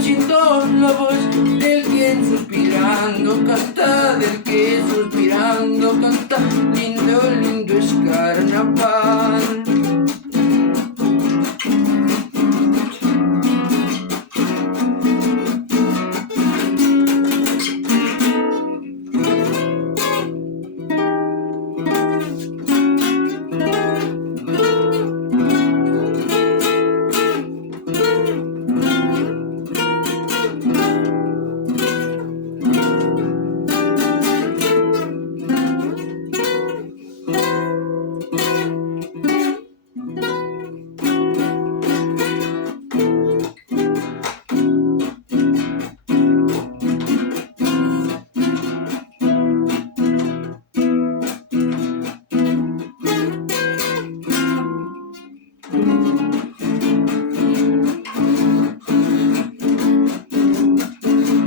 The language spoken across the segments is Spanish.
siento la voz del que suspirando canta, del que suspirando canta. Lindo, lindo es carnaval.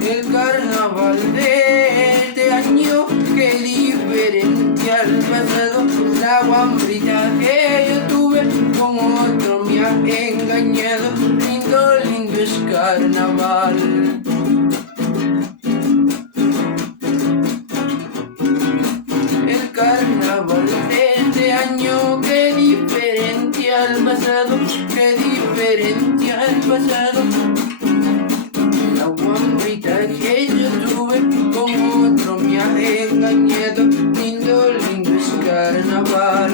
El carnaval de este año, que diferente al pasado. La guambrita que yo tuve con otro me ha engañado. Lindo, lindo es carnaval. El carnaval de este año, que diferente al pasado, que diferente al pasado. La guambrita que yo tuve con otro me ha engañado. Lindo, lindo es carnaval.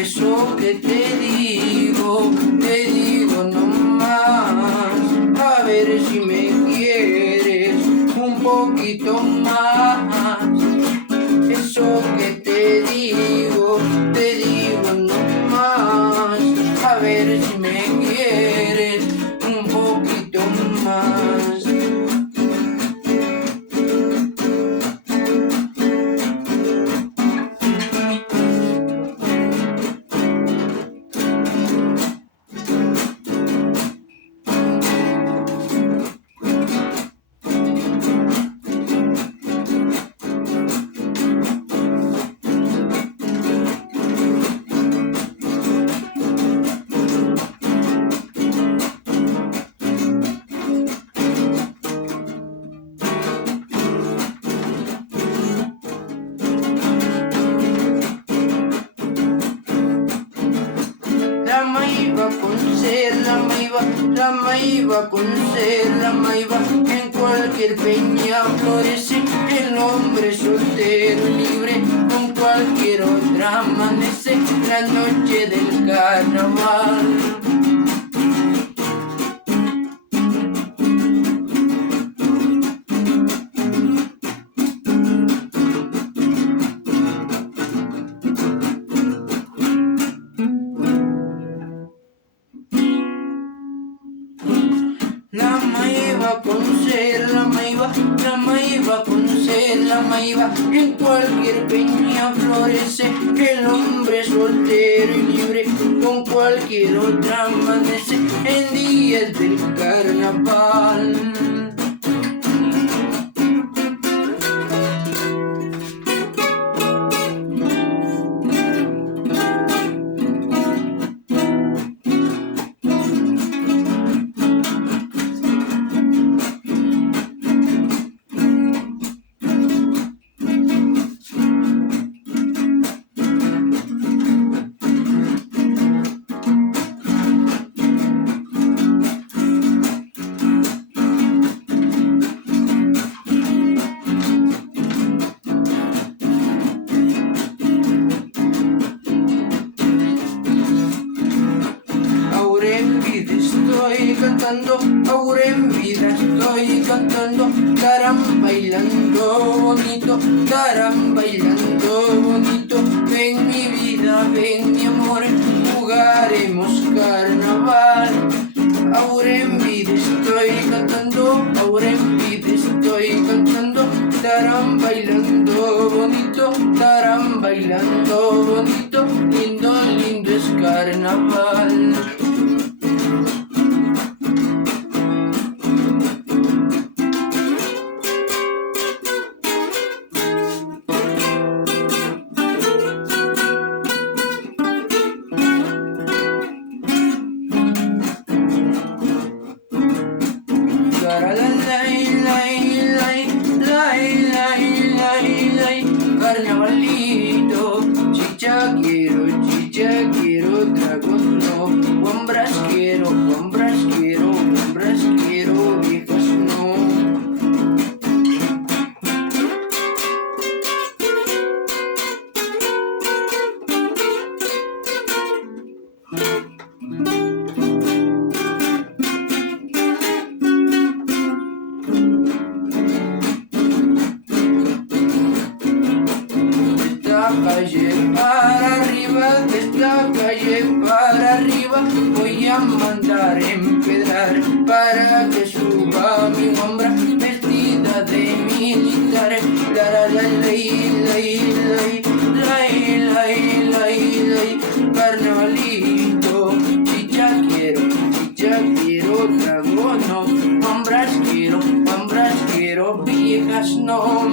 Eso que te digo nomás, a ver si me quieres un poquito más. Eso que te digo nomás, a ver si me quieres un poquito más. La maiva con ser, la maiva con ser, la maiva en cualquier peña florece. El hombre soltero y libre con cualquier otra amanece. La noche del carnaval. La maiva con ser, la maiva con ser, la maiva en cualquier peña florece. El hombre soltero y libre con cualquier otra amanece en días del carnaval. Estoy cantando, ahora en vida estoy cantando. Estarán bailando bonito, estarán bailando bonito. Ven mi vida, ven mi amor, jugaremos carnaval. Ahora en vida estoy cantando, ahora en vida estoy cantando. Estarán bailando bonito, estarán bailando bonito. carnaval. Carnavalito, chicha quiero, dragón no, guambras quiero, viejas no. De esta calle para arriba, voy a mandar empedrar para que suba mi guambra vestida de militar. Carnavalito, chicha quiero, dragón no, guambras quiero, viejas no.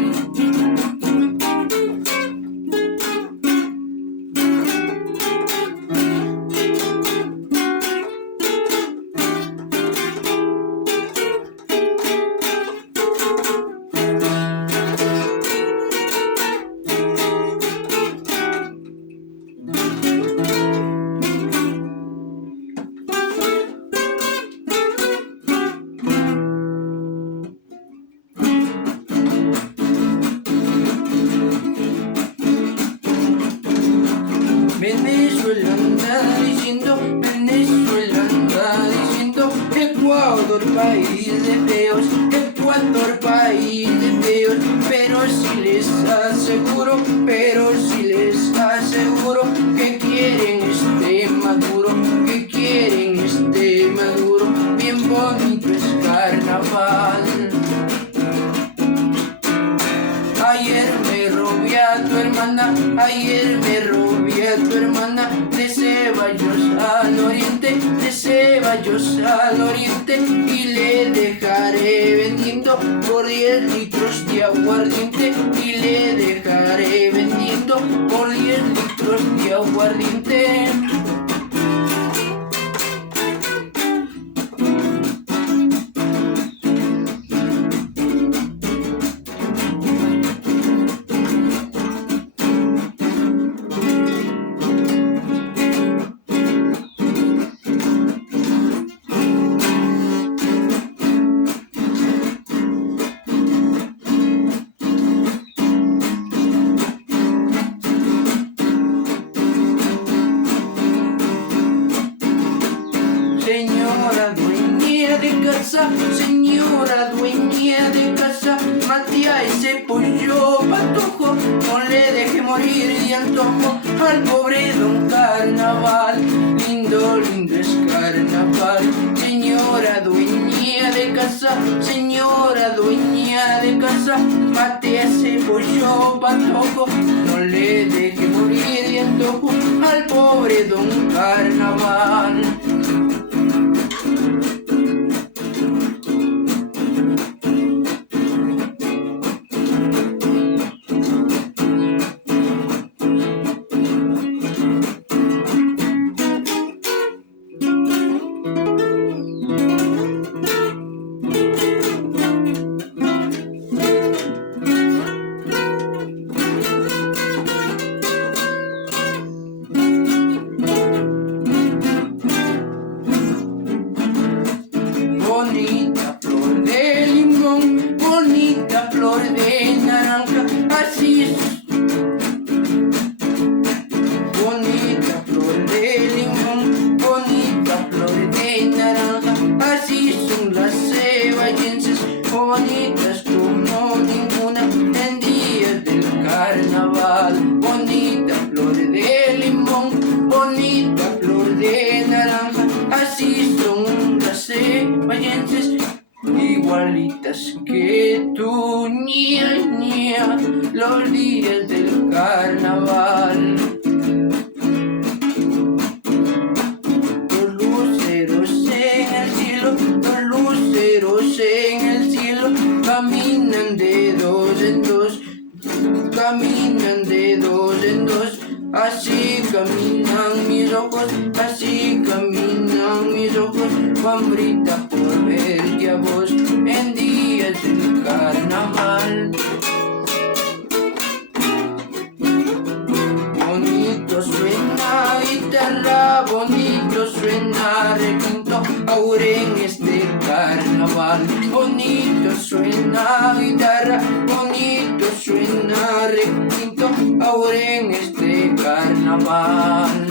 Venezuela anda diciendo, Ecuador país de feos, Ecuador país de feos, pero si les aseguro que quieren este Maduro, bien bonito es carnaval. Ayer me robé a tu hermana, de Ceballos al oriente, y le dejaré vendiendo por 10 litros de aguardiente, Señora dueña de casa, mate a ese pollo patojo, no le deje morir de antojo al pobre don Carnaval. Lindo es carnaval. Señora dueña de casa, mate a ese pollo patojo, no le deje morir de antojo al pobre don Carnaval. Bonita flor de limón, bonita flor de naranja, así es. Bonita flor de limón, bonita flor de naranja, así son las ceballenses, bonitas como ninguna en días del carnaval. Bonita flor de limón, bonita flor de naranja, así son las ceballenses, igualitas que tú, ña, los días del carnaval. así caminan mis ojos con hambrita por verte a vos en días del carnaval. Bonito suena guitarra, bonito suena requinto, ahora en este carnaval. Bonito suena guitarra, bonito suena requinto, ahora en este carnaval.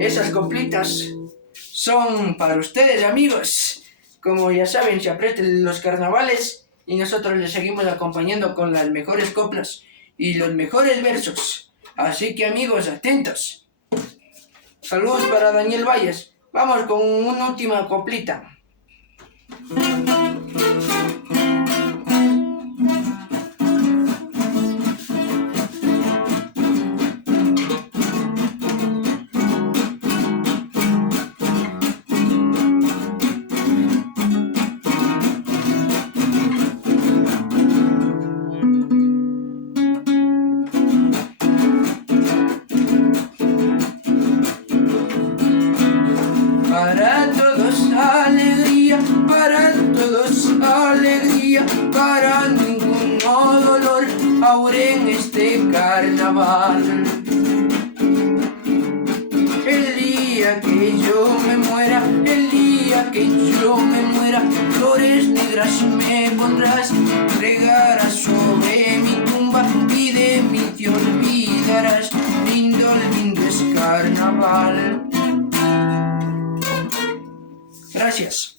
Esas coplitas son para ustedes, amigos. Como ya saben, se aprecian los carnavales y nosotros les seguimos acompañando con las mejores coplas y los mejores versos. Así que, amigos, atentos. Saludos para Daniel Valles. Vamos con una última coplita. Para todos alegría, para todos alegría, para ninguno dolor, ahora en este carnaval. El día que yo me muera, el día que yo me muera, flores negras me pondrás, regarás sobre mi tumba y de mí te olvidarás. Lindo, lindo es carnaval. Gracias.